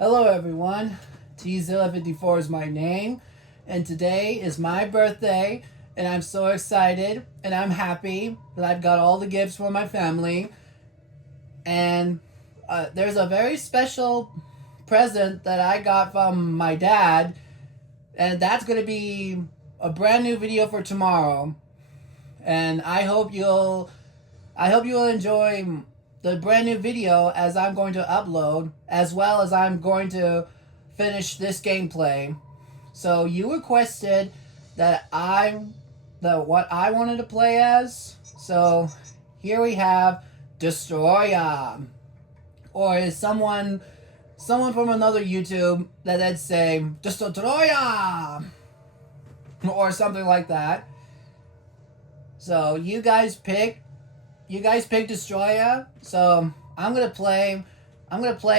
Hello everyone, Tzilla54 is my name, and today is my birthday, and I'm so excited, and I'm happy that I've got all the gifts for my family, and there's a very special present that I got from my dad, and that's going to be a brand new video for tomorrow, and I hope you'll enjoy the brand new video as I'm going to upload, as well as I'm going to finish this gameplay. So you requested what I wanted to play as. So here we have Destoroyah, or is someone from another YouTube that'd say Destoroyah or something like that. So you guys pick Destoroyah, so I'm gonna play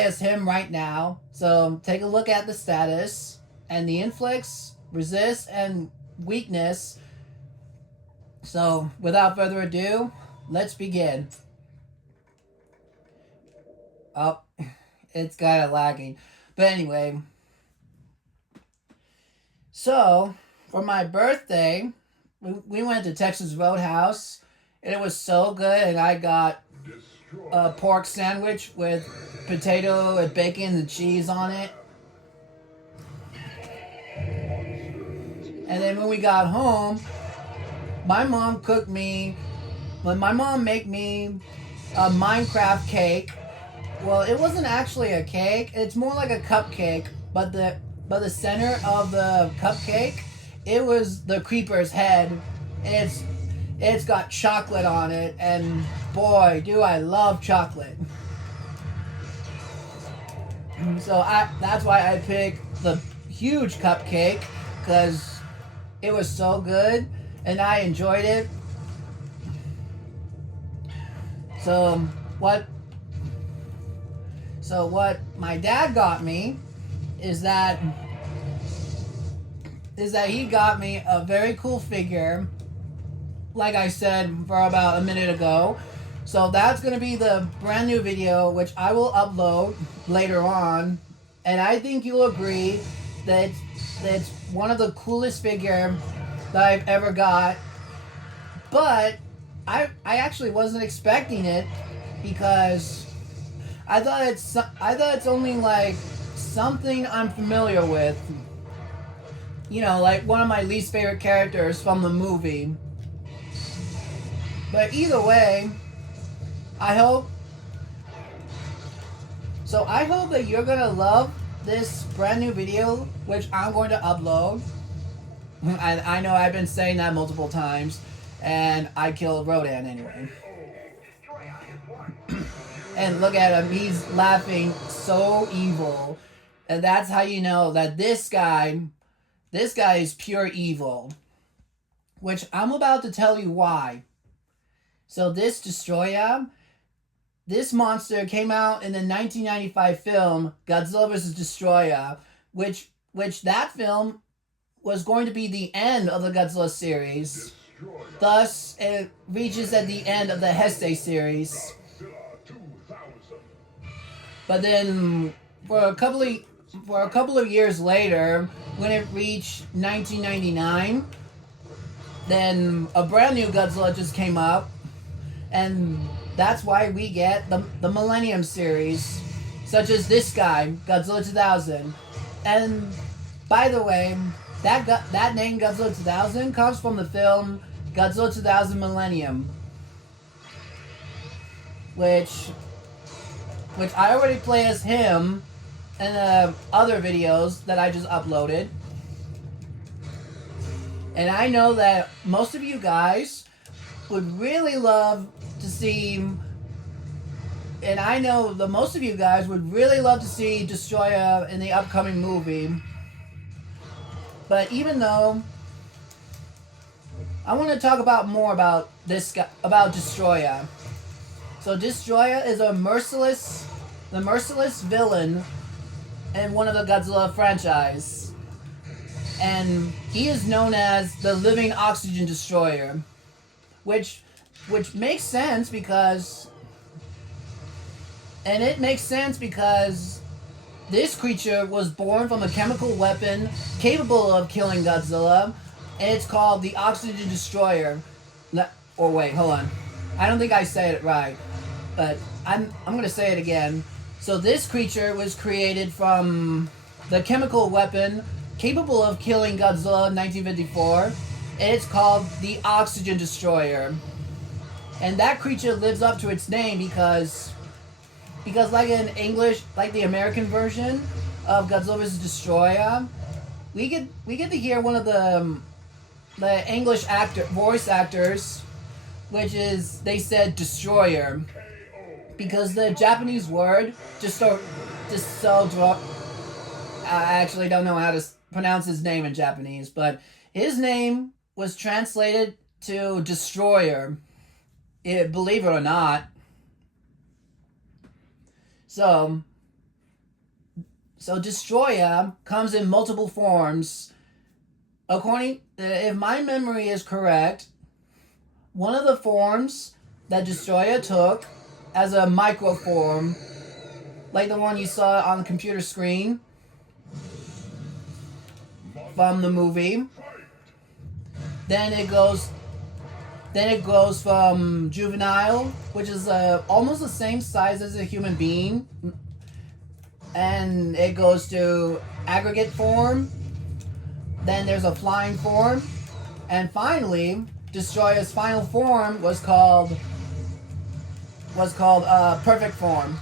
as him right now. So take a look at the status and the inflicts, resist, and weakness. So without further ado, let's begin. Oh, it's kind of lagging, but anyway. So for my birthday, we went to Texas Roadhouse. And it was so good, and I got a pork sandwich with potato and bacon and cheese on it. And then when we got home, my mom made me a Minecraft cake. Well, it wasn't actually a cake. It's more like a cupcake, but the center of the cupcake, it was the creeper's head. And it's got chocolate on it, and boy, do I love chocolate. So that's why I picked the huge cupcake, because it was so good, and I enjoyed it. So what my dad got me is that he got me a very cool figure, like I said for about a minute ago. So that's going to be the brand new video, which I will upload later on. And I think you'll agree that it's one of the coolest figure that I've ever got. But I actually wasn't expecting it, because I thought it's only like something I'm familiar with. You know, like one of my least favorite characters from the movie. But either way, I hope that you're going to love this brand new video, which I'm going to upload. And I know I've been saying that multiple times, and I killed Rodan anyway. And look at him, he's laughing so evil. And that's how you know that this guy is pure evil. Which I'm about to tell you why. So this Destoroyah, this monster came out in the 1995 film Godzilla vs. Destoroyah, which that film was going to be the end of the Godzilla series. Thus, it reaches at the end of the Heisei series. But then, for a couple of years later, when it reached 1999, then a brand new Godzilla just came up. And that's why we get the Millennium series, such as this guy, Godzilla 2000. And by the way, that name Godzilla 2000 comes from the film Godzilla 2000 Millennium, which I already play as him in other videos that I just uploaded. And I know that most of you guys would really love to see, and I know that most of you guys would really love to see Destoroyah in the upcoming movie. But even though I want to talk more about this guy, about Destoroyah. So Destoroyah is the merciless villain in one of the Godzilla franchise, and he is known as the living oxygen destroyer, which makes sense because This creature was born from a chemical weapon capable of killing Godzilla, and it's called the Oxygen Destroyer. Or wait, hold on. I don't think I said it right, but I'm gonna say it again. So this creature was created from the chemical weapon capable of killing Godzilla in 1954, and it's called the Oxygen Destroyer. And that creature lives up to its name because like in English, like the American version of Godzilla vs. Destoroyah, we get to hear one of the English voice actors, which is, they said destroyer, because the Japanese word I actually don't know how to pronounce his name in Japanese, but his name was translated to destroyer. Believe it or not. So Destoroyah comes in multiple forms. If my memory is correct, one of the forms that Destoroyah took as a micro form, like the one you saw on the computer screen from the movie, then it goes from juvenile, which is almost the same size as a human being, and it goes to aggregate form. Then there's a flying form, and finally, Destoroyah's final form was called perfect form,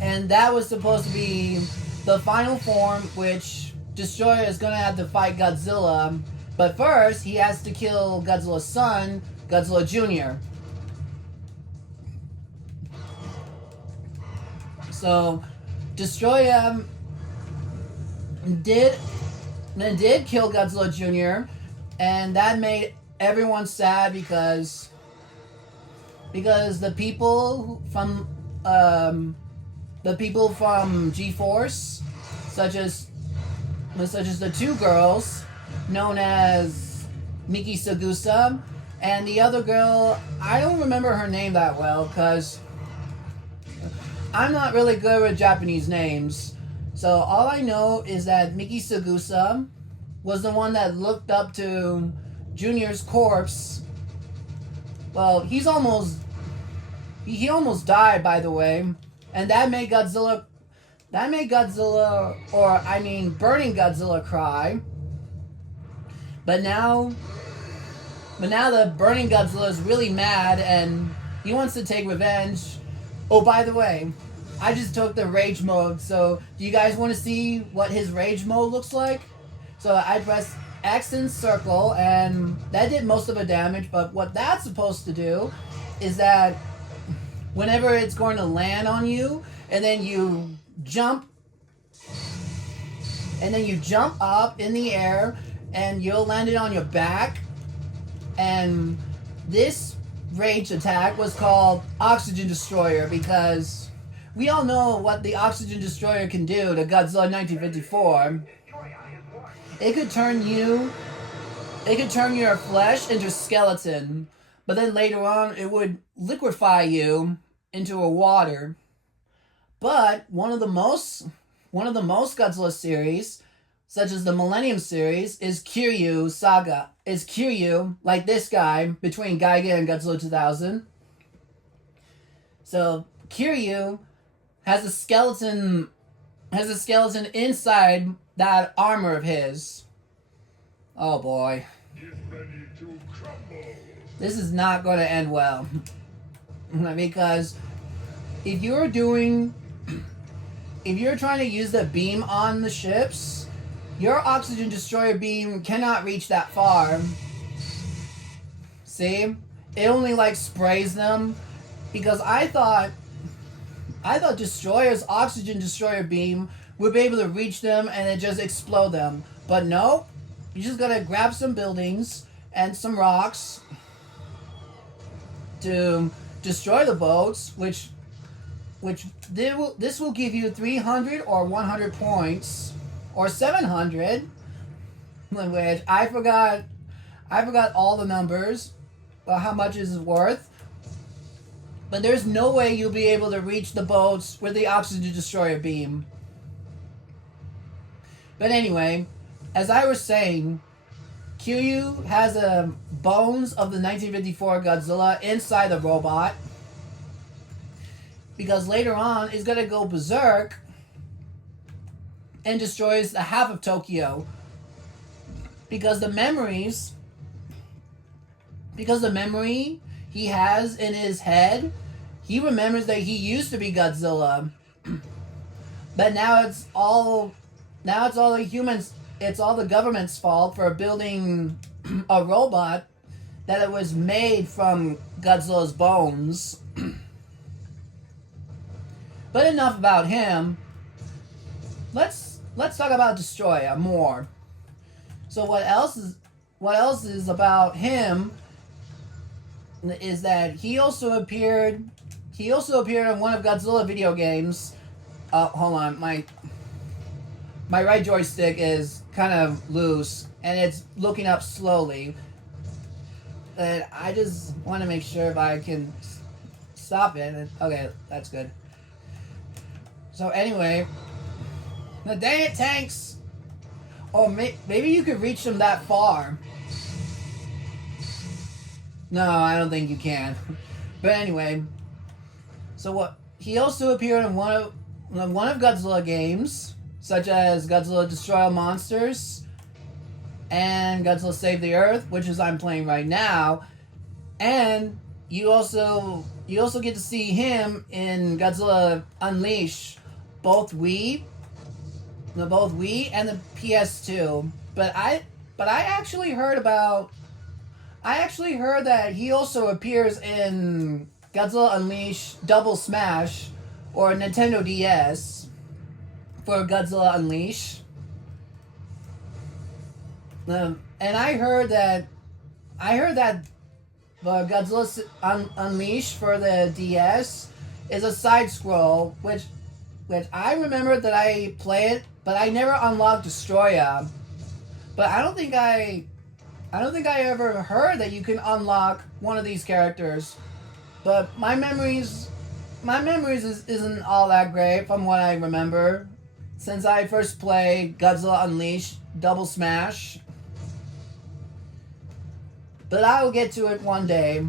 and that was supposed to be the final form, which Destoroyah is gonna have to fight Godzilla. But first, he has to kill Godzilla's son, Godzilla Jr. So, Destoroyah did kill Godzilla Jr., and that made everyone sad because the people from G-Force, such as the two girls known as Miki Sagusa, and the other girl, I don't remember her name that well because I'm not really good with Japanese names. So all I know is that Miki Sagusa was the one that looked up to Junior's corpse. Well, he almost died, by the way, and that made Burning Godzilla cry. But now the Burning Godzilla is really mad and he wants to take revenge. Oh, by the way, I just took the rage mode, so do you guys want to see what his rage mode looks like? So I pressed X and circle, and that did most of the damage, but what that's supposed to do is that whenever it's going to land on you, and then you jump up in the air, and you'll land it on your back, and this rage attack was called Oxygen Destroyer because we all know what the Oxygen Destroyer can do to Godzilla in 1954. It could turn your flesh into skeleton, but then later on it would liquefy you into a water. But one of the most Godzilla series, such as the Millennium series, is Kiryu Saga. Is Kiryu, like this guy, between Giga and Godzilla 2000. So Kiryu has a skeleton inside that armor of his. Oh boy. This is not going to end well. Because if you're trying to use the beam on the ships, your Oxygen Destroyer beam cannot reach that far. See? It only sprays them. Because I thought Destroyer's Oxygen Destroyer beam would be able to reach them and it just explode them. But no, you just gotta grab some buildings and some rocks to destroy the boats, which this will give you 300 or 100 points, or 700, which I forgot all the numbers, how much is it worth. But there's no way you'll be able to reach the boats with the oxygen destroyer beam. But anyway, as I was saying, Kiryu has bones of the 1954 Godzilla inside the robot. Because later on, it's going to go berserk and destroys the half of Tokyo. Because the memory he has in his head, he remembers that he used to be Godzilla. But now it's all the humans, it's all the government's fault for building a robot that it was made from Godzilla's bones. But enough about him. Let's talk about Destoroyah more. So what else is about him is that he also appeared in one of Godzilla video games. Hold on, my right joystick is kind of loose and it's looking up slowly. But I just want to make sure if I can stop it. Okay, that's good. So anyway, dang it, tanks! Oh, maybe you could reach them that far. No, I don't think you can. But anyway, so what? He also appeared in one of Godzilla games, such as Godzilla Destroy All Monsters and Godzilla Save the Earth, which is I'm playing right now, and you also get to see him in Godzilla Unleash, both Wii and the PS2. But I actually heard that he also appears in Godzilla Unleash Double Smash or Nintendo DS for Godzilla Unleash. And I heard that the Godzilla Unleash for the DS is a side scroll, which I remember that I played, but I never unlocked Destoroyah. But I don't think I ever heard that you can unlock one of these characters. But my memories isn't all that great from what I remember since I first played Godzilla Unleashed Double Smash. But I will get to it one day.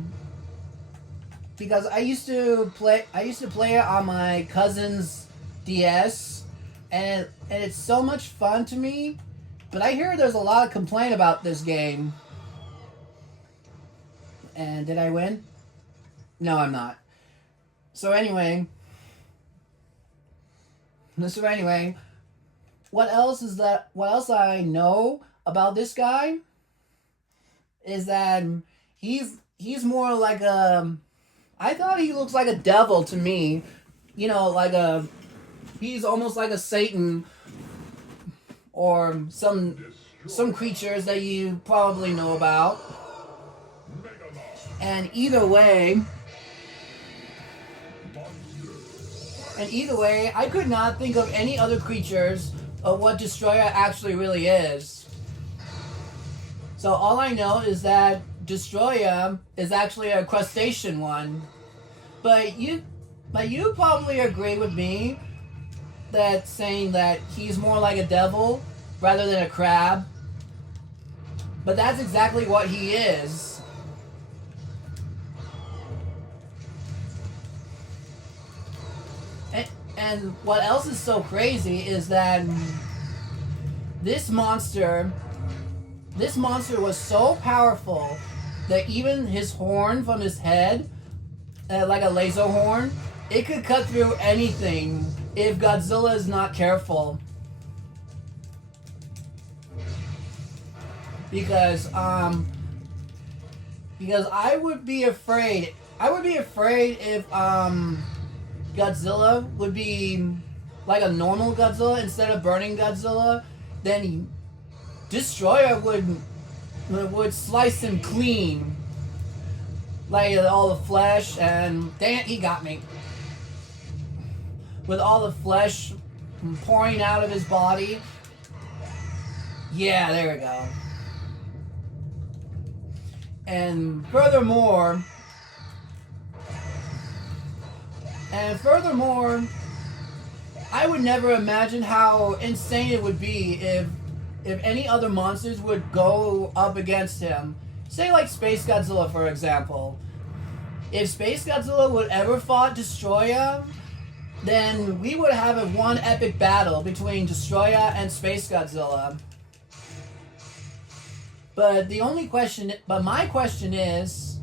Because I used to play it on my cousin's DS, and it's so much fun to me. But I hear there's a lot of complaint about this game. And did I win? No, I'm not. So anyway, what else I know about this guy is that he's more like I thought he looks like a devil to me. You know, he's almost like a Satan or some creatures that you probably know about. And either way, I could not think of any other creatures of what Destoroyah actually really is. So all I know is that Destoroyah is actually a crustacean one. But you probably agree with me that saying that he's more like a devil rather than a crab. But that's exactly what he is. And what else is so crazy is that this monster was so powerful that even his horn from his head, like a laser horn, it could cut through anything if Godzilla is not careful. Because I would be afraid if Godzilla would be like a normal Godzilla instead of burning Godzilla, then Destoroyah would slice him clean, like all the flesh, and damn, he got me with all the flesh pouring out of his body. Yeah, there we go. And furthermore, And furthermore, I would never imagine how insane it would be if any other monsters would go up against him. Say like Space Godzilla, for example. If Space Godzilla would ever fought Destoroyah, then we would have a one epic battle between Destoroyah and Space Godzilla. But my question is,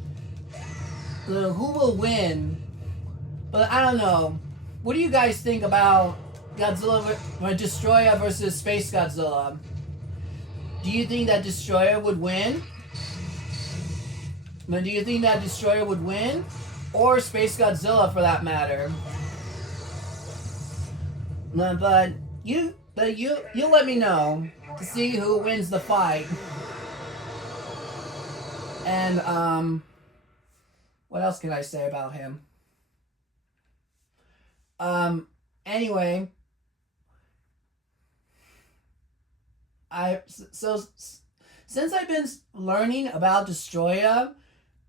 who will win? But I don't know. What do you guys think about Destoroyah versus Space Godzilla? Do you think that Destoroyah would win? But do you think that Destoroyah would win? Or Space Godzilla, for that matter? But you let me know to see who wins the fight. And what else can I say about him? Anyway, since I've been learning about Destoroyah,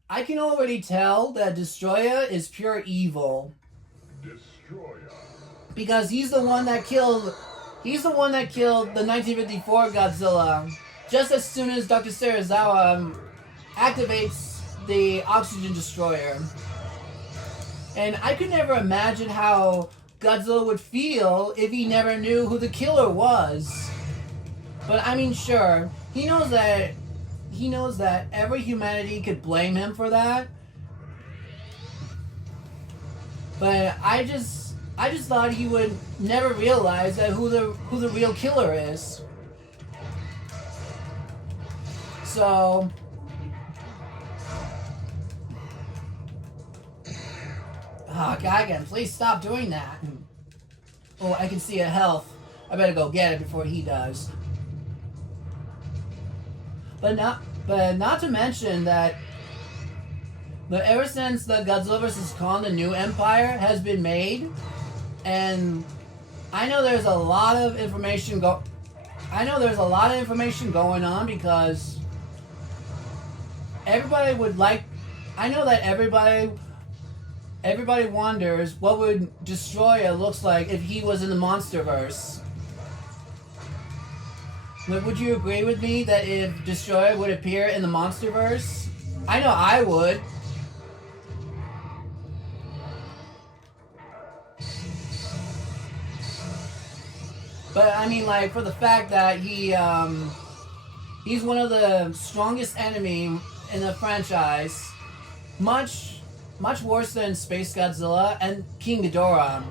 I can already tell that Destoroyah is pure evil. Destoroyah. Because he's the one that killed the 1954 Godzilla. Just as soon as Dr. Serizawa activates the oxygen destroyer. And I could never imagine how Godzilla would feel if he never knew who the killer was. But I mean, sure, he knows that every humanity could blame him for that. But I just thought he would never realize that who the real killer is. So oh, Gaigan, please stop doing that. Oh, I can see a health. I better go get it before he does. But not to mention that ever since the Godzilla vs. Kong: The New Empire has been made, and I know there's a lot of information going on because everybody wonders what would Destoroyah looks like if he was in the MonsterVerse. But would you agree with me that if Destoroyah would appear in the MonsterVerse? I know I would. But I mean, like, for the fact that he's one of the strongest enemy in the franchise, much worse than Space Godzilla and King Ghidorah.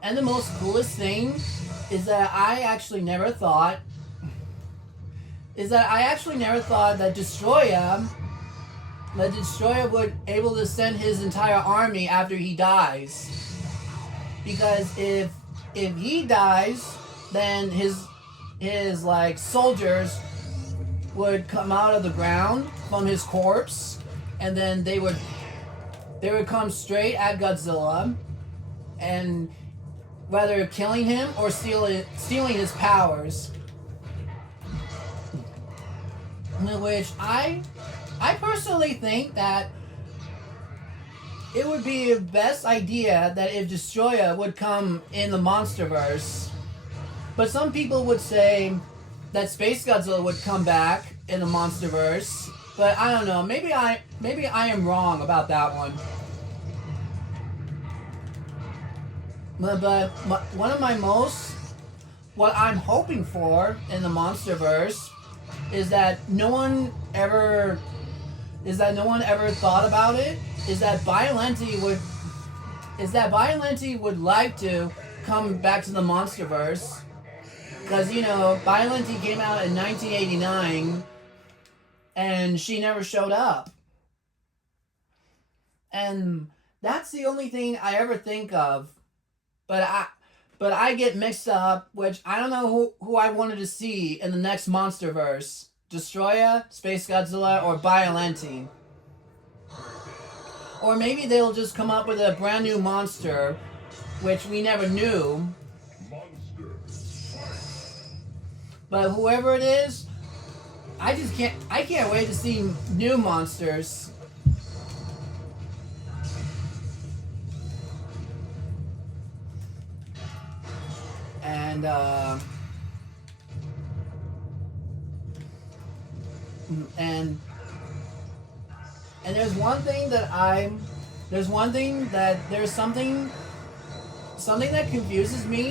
And the most coolest thing is that I actually never thought that Destoroyah would able to send his entire army after he dies. Because if he dies, then his like soldiers would come out of the ground from his corpse, and then they would come straight at Godzilla, and whether killing him or stealing his powers. Which I personally think that it would be the best idea that if Destoroyah would come in the MonsterVerse. But some people would say that Space Godzilla would come back in the MonsterVerse. But I don't know. Maybe I am wrong about that one. But what I'm hoping for in the MonsterVerse is that no one ever thought about it. Is that Biollante would like to come back to the MonsterVerse, because Biollante came out in 1989, and she never showed up. And that's the only thing I ever think of. But I get mixed up, which I don't know who I wanted to see in the next MonsterVerse. Destoroyah, Space Godzilla, or Biollante. Or maybe they'll just come up with a brand new monster, which we never knew. But whoever it is, I can't wait to see new monsters. And and there's one thing that there's something that confuses me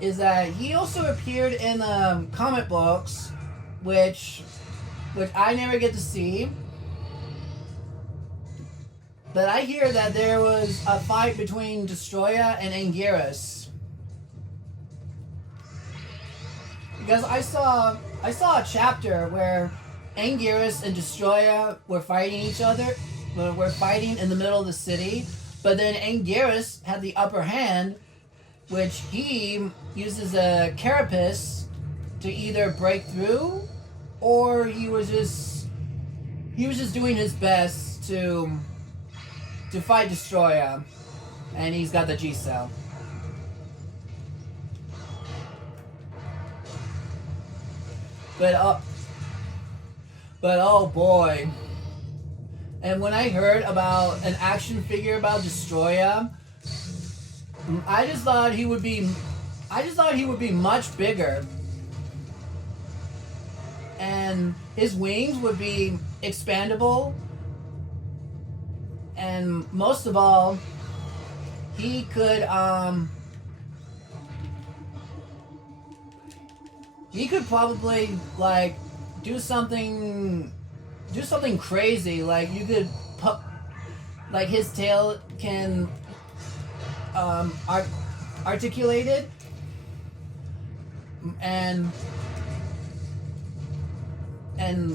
is that he also appeared in comic books, which I never get to see. But I hear that there was a fight between Destoroyah and Anguirus. Because I saw a chapter where Anguirus and Destoroyah were fighting each other. Were fighting in the middle of the city. But then Anguirus had the upper hand, which he uses a carapace to either break through, or he was just doing his best to fight Destoroyah, and he's got the G cell. But oh boy! And when I heard about an action figure about Destoroyah, I just thought he would be much bigger, and his wings would be expandable. And most of all, he could probably like do something crazy. Like you could like his tail can articulated and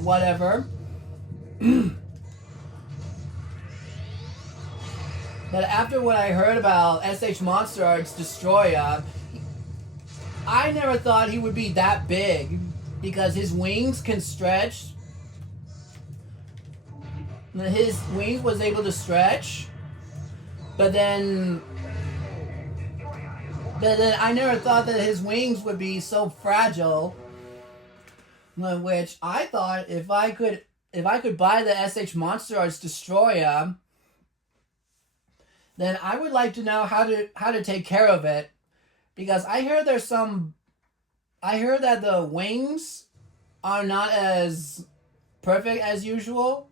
whatever. But after what I heard about SH Monster Arts Destoroyah, I never thought he would be that big, because his wings can stretch. His wings was able to stretch, but then I never thought that his wings would be so fragile. Which I thought if I could buy the SH Monster Arts Destoroyah, then I would like to know how to take care of it, because I heard that the wings are not as perfect as usual.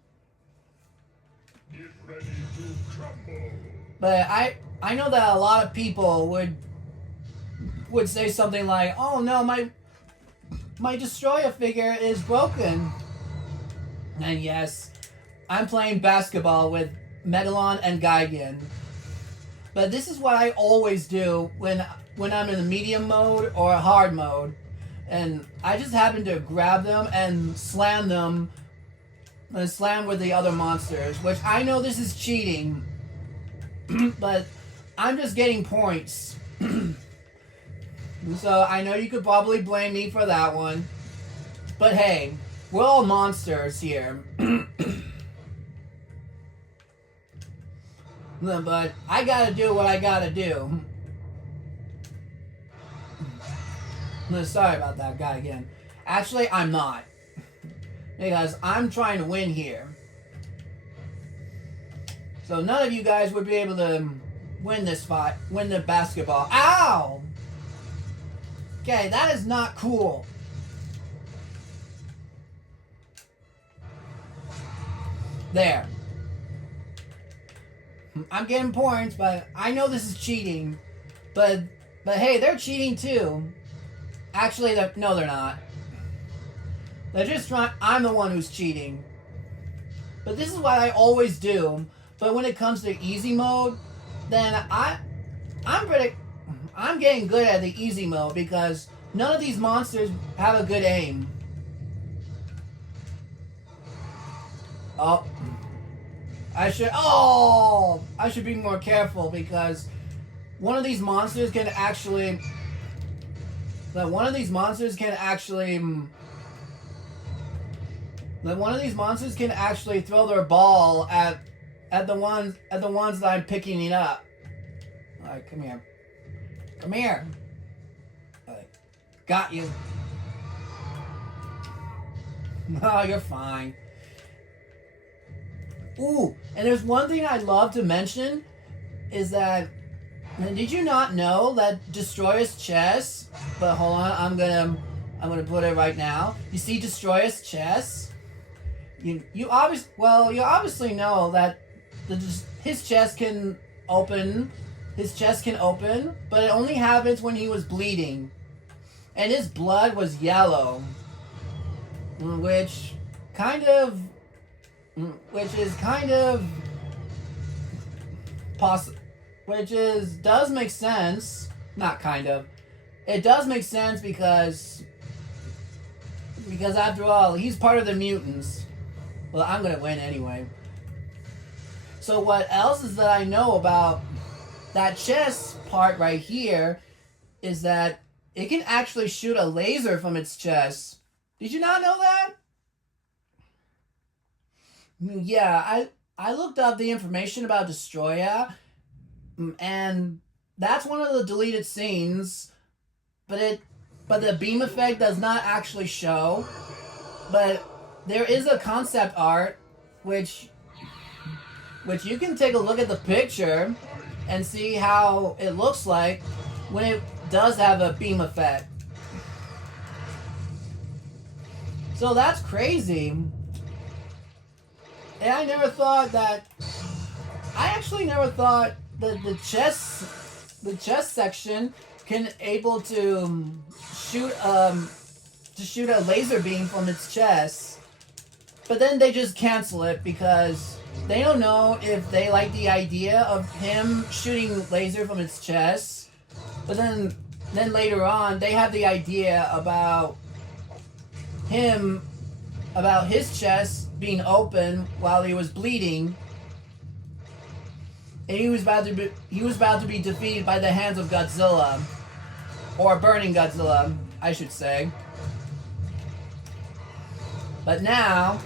Get ready to crumble. But I know that a lot of people would say something like, "Oh no, my Destoroyah figure is broken." And yes, I'm playing basketball with Medalon and Gigan. But this is what I always do when I'm in a medium mode or a hard mode. And I just happen to grab them and slam them. And slam with the other monsters. Which I know this is cheating. But I'm just getting points. So I know you could probably blame me for that one. But hey, we're all monsters here. But I gotta do what I gotta do. Sorry about that guy again. Actually, I'm not. Because I'm trying to win here. So none of you guys would be able to win this fight, win the basketball. Ow! Okay, that is not cool. There. I'm getting points, but I know this is cheating. But hey, they're cheating too. Actually, no, they're not. They're just trying. I'm the one who's cheating. But this is what I always do. But when it comes to easy mode, then I'm getting good at the easy mode, because none of these monsters have a good aim. Oh. I should be more careful, because one of these monsters can actually throw their ball at the ones that I'm picking up. Alright, come here. Alright, got you. Oh, you're fine. Ooh, and there's one thing I'd love to mention is that, did you not know that Destoroyah's chest? But hold on, I'm gonna put it right now. You see Destoroyah's chest? You obviously know that his chest can open. His chest can open, but it only happens when he was bleeding, and his blood was yellow, which is kind of does make sense. Not kind of. It does make sense because after all, he's part of the mutants. Well, I'm gonna win anyway. So what else is that I know about that chest part right here is that it can actually shoot a laser from its chest. Did you not know that? Yeah, I looked up the information about Destoroyah, and that's one of the deleted scenes, but the beam effect does not actually show. But there is a concept art which you can take a look at the picture and see how it looks like when it does have a beam effect. So that's crazy. And I actually never thought that the chest section can able to shoot a laser beam from its chest. But then they just cancel it because they don't know if they like the idea of him shooting laser from its chest. But then later on, they have the idea about his chest being open while he was bleeding, and he was about to be defeated by the hands of Godzilla, or burning Godzilla, I should say. But now,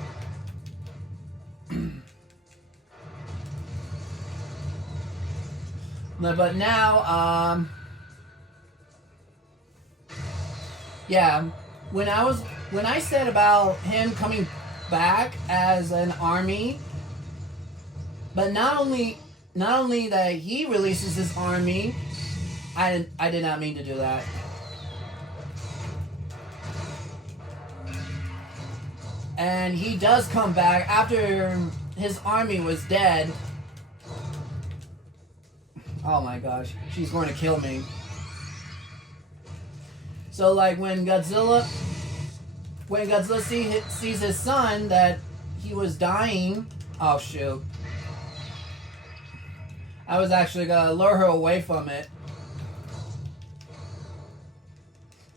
yeah, when I said about him coming back as an army, but not only that he releases his army, I did not mean to do that. And he does come back after his army was dead. Oh my gosh, she's going to kill me. So like when Godzilla sees his son that he was dying. Oh shoot. I was actually gonna lure her away from it.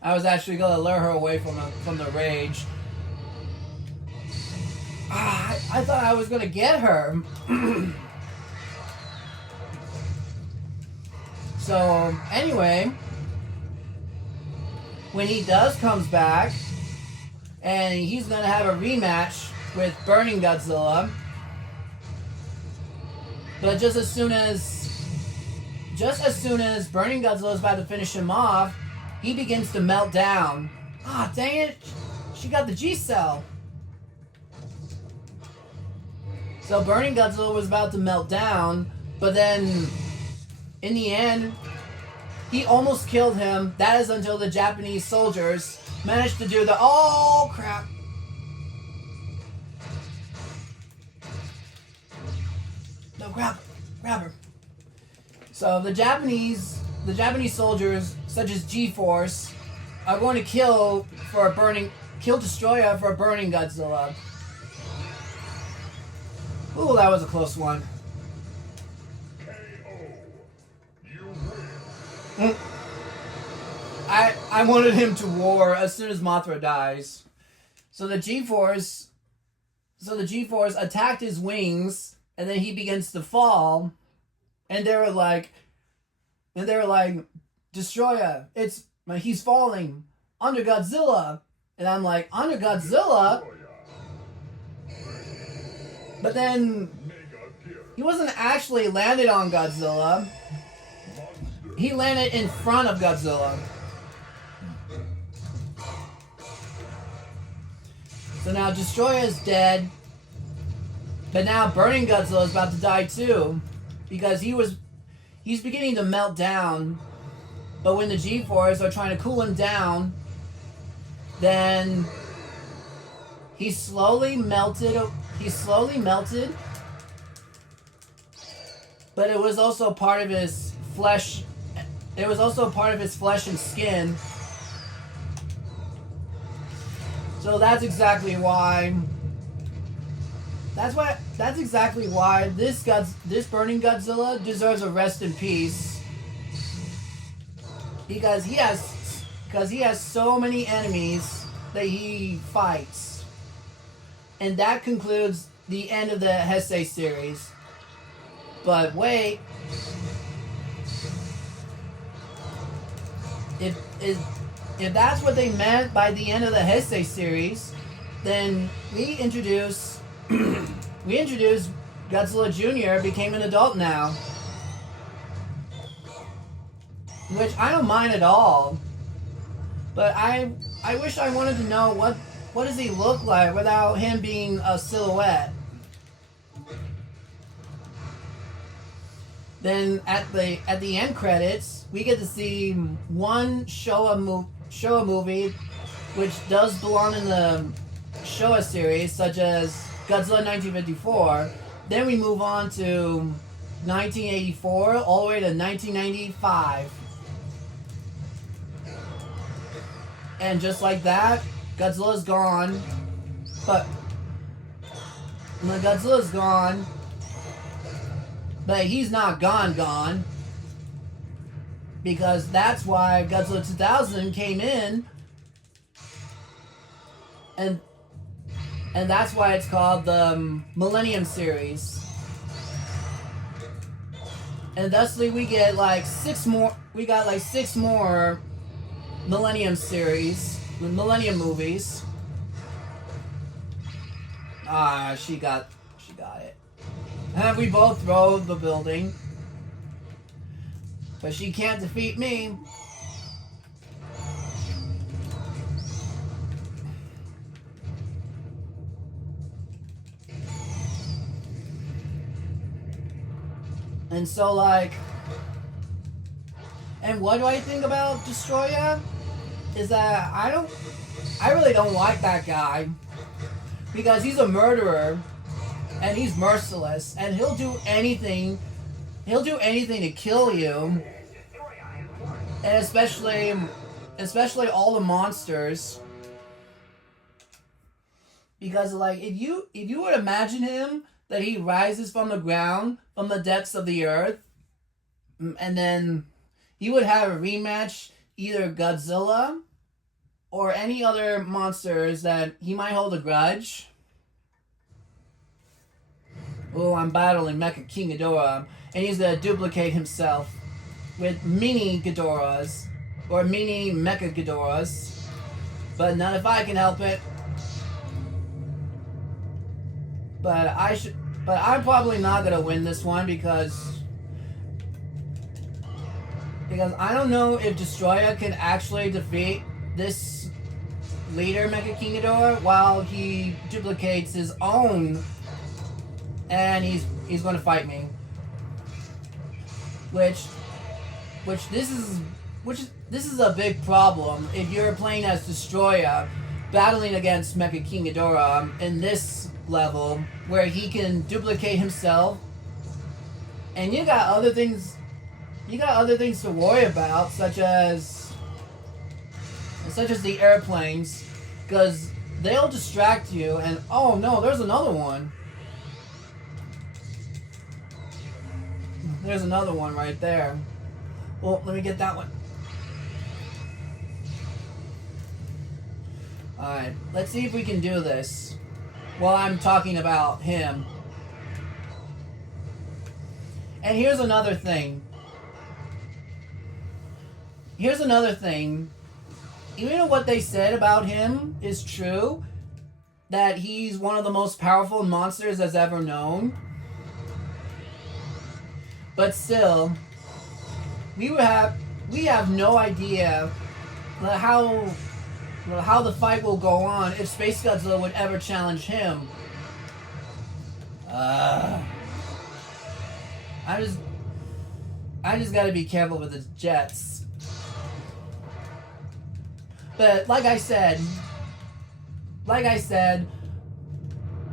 I from the rage. I thought I was gonna get her. So anyway, when he comes back, and he's gonna have a rematch with Burning Godzilla, but just as soon as Burning Godzilla is about to finish him off, he begins to melt down. Ah, dang it! She got the G cell. So Burning Godzilla was about to melt down, but then in the end, he almost killed him. That is until the Japanese soldiers managed to do the... Oh, crap. No, grab her. So the Japanese soldiers, such as G-Force, are going to kill Destoroyah for burning Godzilla. Ooh, that was a close one. I wanted him to war as soon as Mothra dies. So the G-Force attacked his wings, and then he begins to fall, and they were like, Destoroyah, he's falling under Godzilla, and I'm like, under Godzilla? But then he wasn't actually landed on Godzilla. He landed in front of Godzilla. So now Destoroyah is dead. But now Burning Godzilla is about to die too. Because he's beginning to melt down. But when the G-Force are trying to cool him down, then he slowly melted. But it was also part of his flesh. It was also part of his flesh and skin. So that's exactly why. That's exactly why this Burning Godzilla deserves a rest in peace. Because he has so many enemies that he fights. And that concludes the end of the Heisei series. But wait. If that's what they meant by the end of the Heisei series, then we introduce Godzilla Jr. became an adult now. Which I don't mind at all. But I wish I wanted to know what does he look like without him being a silhouette. Then at the end credits, we get to see one Showa movie, which does belong in the Showa series, such as Godzilla 1954. Then we move on to 1984 all the way to 1995. And just like that, Godzilla's gone. But Godzilla's gone. But he's not gone. Because that's why Godzilla 2000 came in. And that's why it's called the Millennium Series. And thusly we get like six more Millennium Series, Millennium movies. She got it. And we both throw the building. But she can't defeat me. And so, like... And what do I think about Destoroyah? Is that I really don't like that guy. Because he's a murderer. And he's merciless. And he'll do anything to kill you. And especially all the monsters. Because like if you would imagine him that he rises from the ground, from the depths of the earth, and then he would have a rematch, either Godzilla or any other monsters that he might hold a grudge. Oh, I'm battling Mecha King Ghidorah, and he's gonna duplicate himself with mini Ghidorahs or mini Mecha Ghidorahs, but not if I can help it. But I'm probably not gonna win this one because I don't know if Destoroyah can actually defeat this leader Mecha King Ghidorah while he duplicates his own. And he's going to fight me, which this is a big problem if you're playing as Destoroyah, battling against Mecha King Ghidorah in this level where he can duplicate himself, and you got other things to worry about, such as the airplanes, because they'll distract you. And oh no, there's another one. There's another one right there. Well, let me get that one. Alright, let's see if we can do this while I'm talking about him. And here's another thing. Even if what they said about him is true, that he's one of the most powerful monsters that's ever known, but still, we have no idea how how the fight will go on if Space Godzilla would ever challenge him. I just gotta be careful with the jets. But like I said,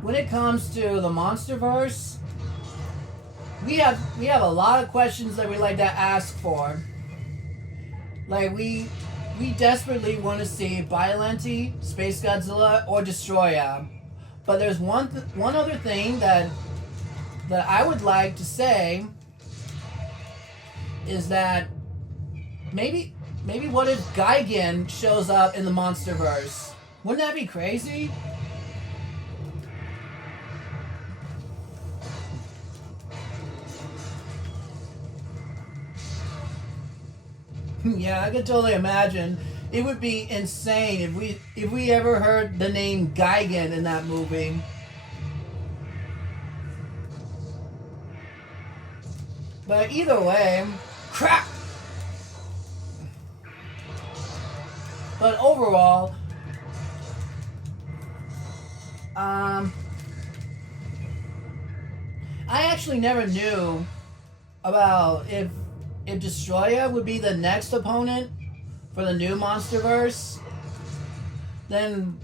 when it comes to the MonsterVerse, we have a lot of questions that we like to ask for. Like we desperately want to see Biollante, Space Godzilla, or Destoroyah. But there's one other thing that I would like to say is that maybe what if Gigan shows up in the MonsterVerse? Wouldn't that be crazy? Yeah, I could totally imagine. It would be insane if we ever heard the name Gigan in that movie. But either way, crap! But overall, I actually never knew about if Destoroyah would be the next opponent for the new MonsterVerse. Then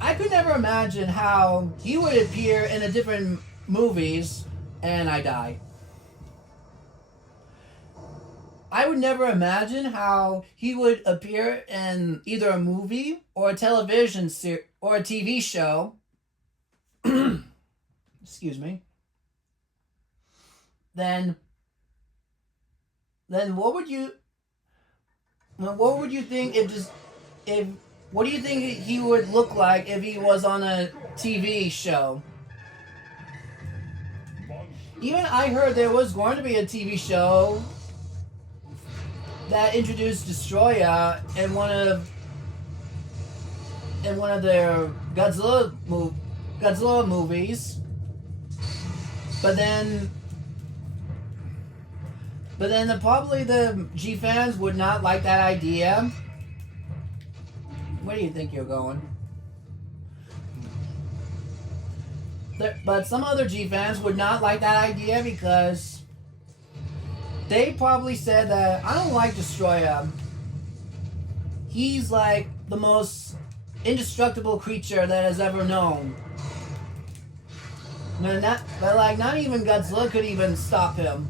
I could never imagine how he would appear in a different movies, and I die. I would never imagine how he would appear in either a movie or a television series or a TV show. Excuse me. Then what would you think what do you think he would look like if he was on a TV show? Even I heard there was going to be a TV show that introduced Destoroyah in one of their Godzilla movies, but then probably the G fans would not like that idea. Where do you think you're going? But some other G fans would not like that idea because they probably said that I don't like Destoroyah. He's like the most indestructible creature that has ever known. Not even Godzilla could even stop him.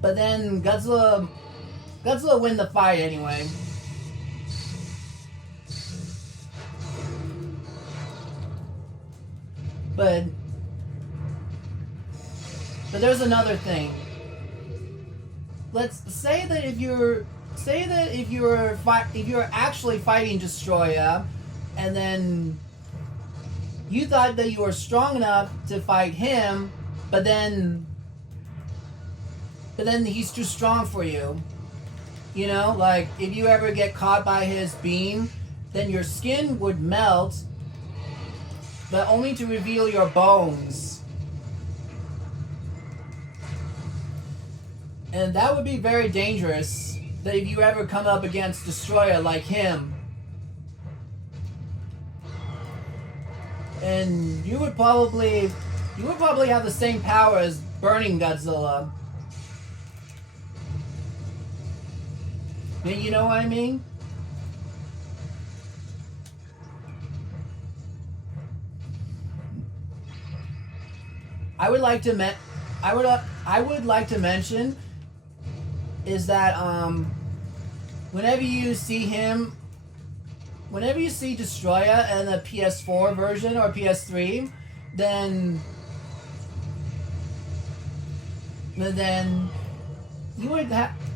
But then Godzilla win the fight anyway. But there's another thing. Let's say that if you're actually fighting Destoroyah, and then you thought that you were strong enough to fight him, but then he's too strong for you. You know, like if you ever get caught by his beam, then your skin would melt, but only to reveal your bones. And that would be very dangerous, that if you ever come up against Destoroyah like him. And you would probably have the same power as Burning Godzilla. You know what I mean? I would like to mention is that whenever you see Destoroyah in the PS4 version or PS3, then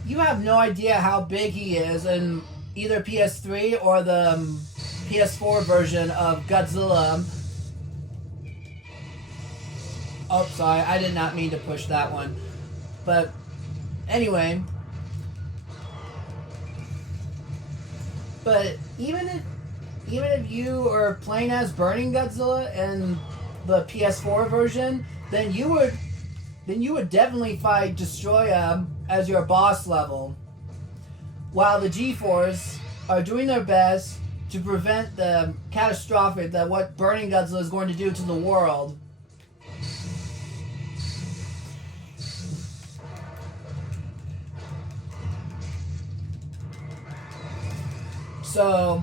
you have no idea how big he is in either PS3 or the PS4 version of Godzilla. Oh, sorry, I did not mean to push that one. But anyway, but even if you are playing as Burning Godzilla in the PS4 version, then you would definitely fight Destoroyah as your boss level, while the G-Force are doing their best to prevent the catastrophic that what burning Godzilla is going to do to the world. So,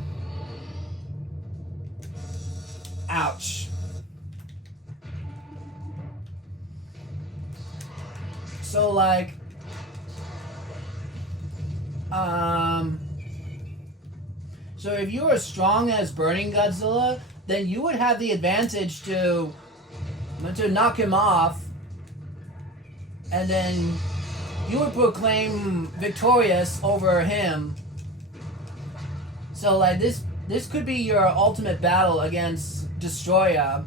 ouch. So like, so if you were as strong as Burning Godzilla, then you would have the advantage to knock him off, and then you would proclaim victorious over him. So like this could be your ultimate battle against Destoroyah.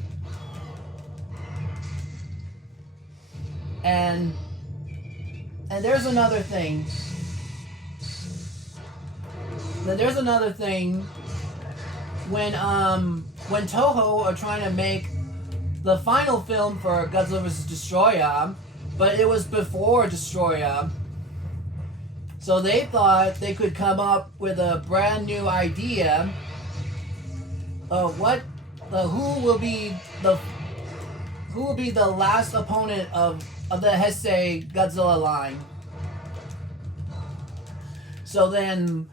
And there's another thing. Then there's another thing. When Toho are trying to make the final film for Godzilla vs. Destoroyah, but it was before Destoroyah. So they thought they could come up with a brand new idea of who will be the last opponent of the Heisei Godzilla line. So then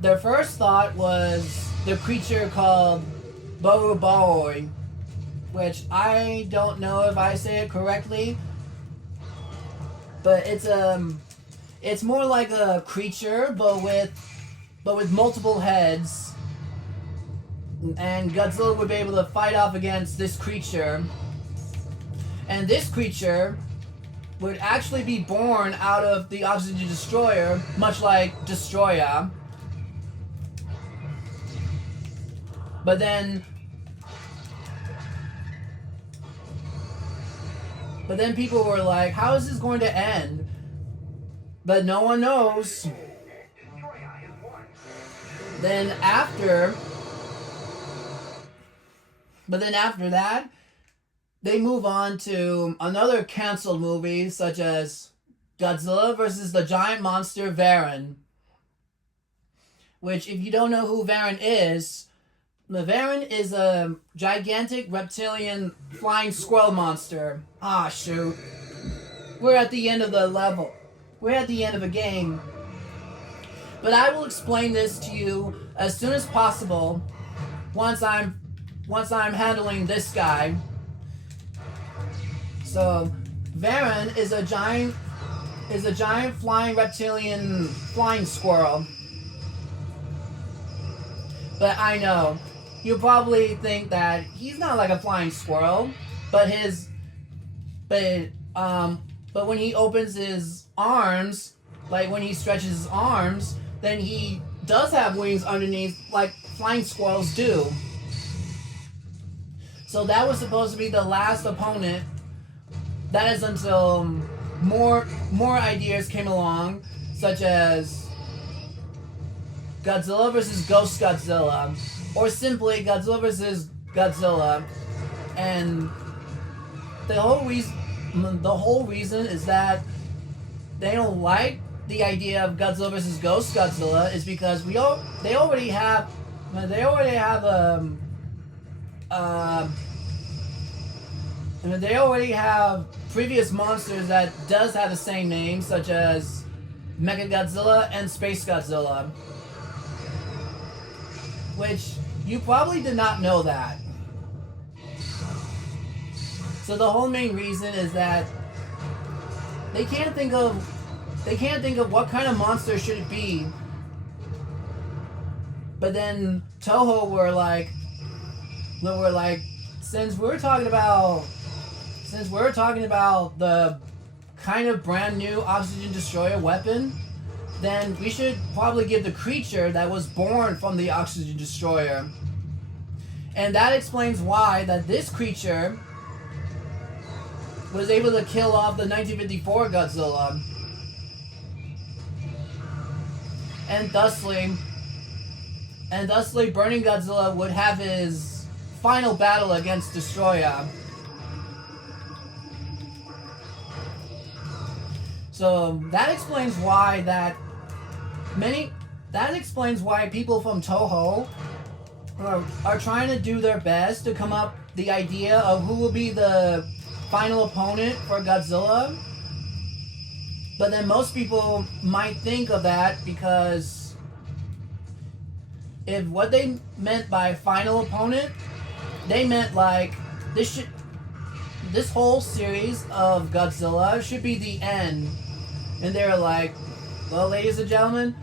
their first thought was the creature called Boruboroi, which I don't know if I say it correctly, but it's more like a creature, but with multiple heads, and Godzilla would be able to fight off against this creature, and this creature would actually be born out of the Oxygen Destroyer, much like Destoroyah. But then people were like, how is this going to end? But no one knows. Then after that, they move on to another canceled movie, such as Godzilla vs. the Giant Monster Varan. Which, if you don't know who Varan is, the Varan is a gigantic reptilian flying squirrel monster. Ah, shoot. We're at the end of the level. We're at the end of a game. But I will explain this to you as soon as possible once I'm handling this guy. So, Varan is a giant flying reptilian flying squirrel. But I know you probably think that he's not like a flying squirrel, but when he opens his arms, like when he stretches his arms, then he does have wings underneath like flying squirrels do. So that was supposed to be the last opponent. That is until more ideas came along, such as Godzilla vs. Ghost Godzilla, or simply Godzilla vs. Godzilla. And the whole reason is that they don't like the idea of Godzilla vs. Ghost Godzilla is because they already have previous monsters that does have the same name, such as Mechagodzilla and Space Godzilla. Which you probably did not know that. So the whole main reason is that they can't think of what kind of monster should it be. But then Toho were like, since we're talking about the kind of brand new Oxygen Destroyer weapon, then we should probably give the creature that was born from the Oxygen Destroyer. And that explains why that this creature was able to kill off the 1954 Godzilla. And thusly Burning Godzilla would have his final battle against Destoroyah. So that explains why that that explains why people from Toho are trying to do their best to come up the idea of who will be the final opponent for Godzilla. But then most people might think of that because if what they meant by final opponent, they meant like this whole series of Godzilla should be the end. And they were like, well, ladies and gentlemen,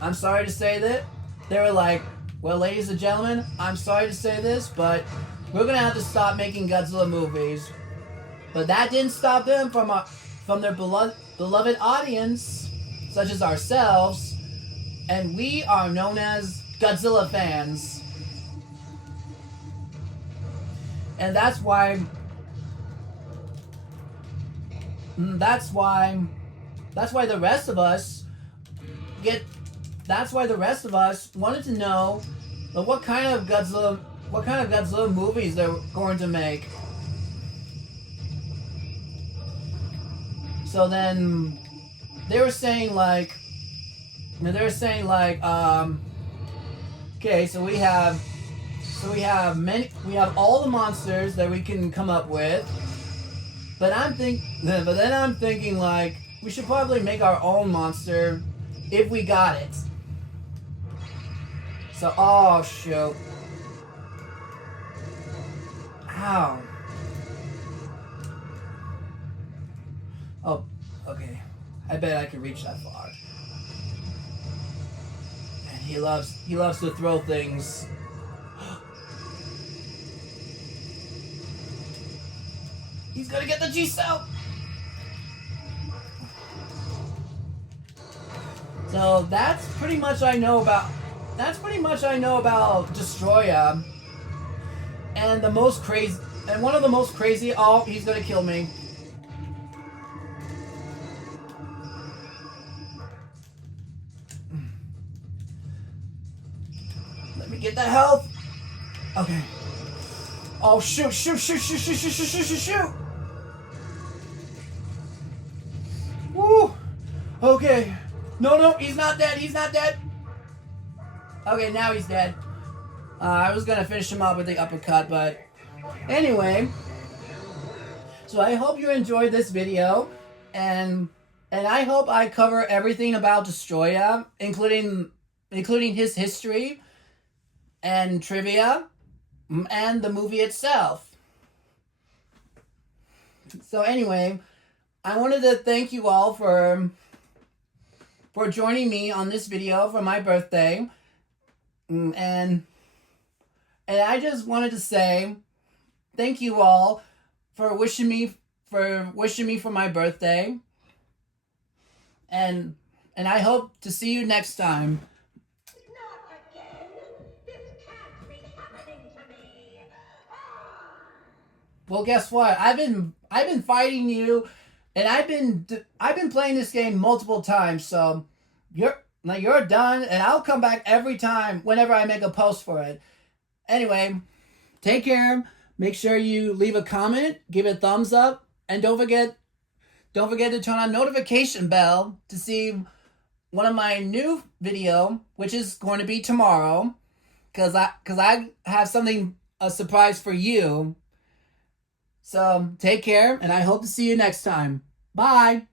I'm sorry to say that. They were like, well, ladies and gentlemen, I'm sorry to say this, but we're gonna have to stop making Godzilla movies. But that didn't stop them from their beloved audience, such as ourselves, and we are known as Godzilla fans. And that's why the rest of us wanted to know what kind of Godzilla movies they're going to make. So then they were saying like okay, so we have all the monsters that we can come up with. But then I'm thinking like we should probably make our own monster if we got it. So oh shoot. Ow. Oh, okay. I bet I can reach that far. And he loves to throw things. He's gonna get the G-Cell! So that's pretty much I know about Destoroyah. And one of the most crazy, oh, he's gonna kill me. Let me get that health. Okay. Oh, shoot. Woo. Okay. No, he's not dead. Okay, now he's dead. I was gonna finish him off with the uppercut, but anyway. So I hope you enjoyed this video, and I hope I cover everything about Destoroyah, including his history and trivia and the movie itself. So anyway, I wanted to thank you all for joining me on this video for my birthday. And I just wanted to say thank you all for wishing me for my birthday. And I hope to see you next time. Not again. This can't be happening to me. Well, guess what? I've been fighting you, and I've been playing this game multiple times. So you're done, and I'll come back every time whenever I make a post for it. Anyway, take care. Make sure you leave a comment, give it a thumbs up, and don't forget to turn on notification bell to see one of my new video, which is going to be tomorrow, cause I have a surprise for you. So take care, and I hope to see you next time. Bye.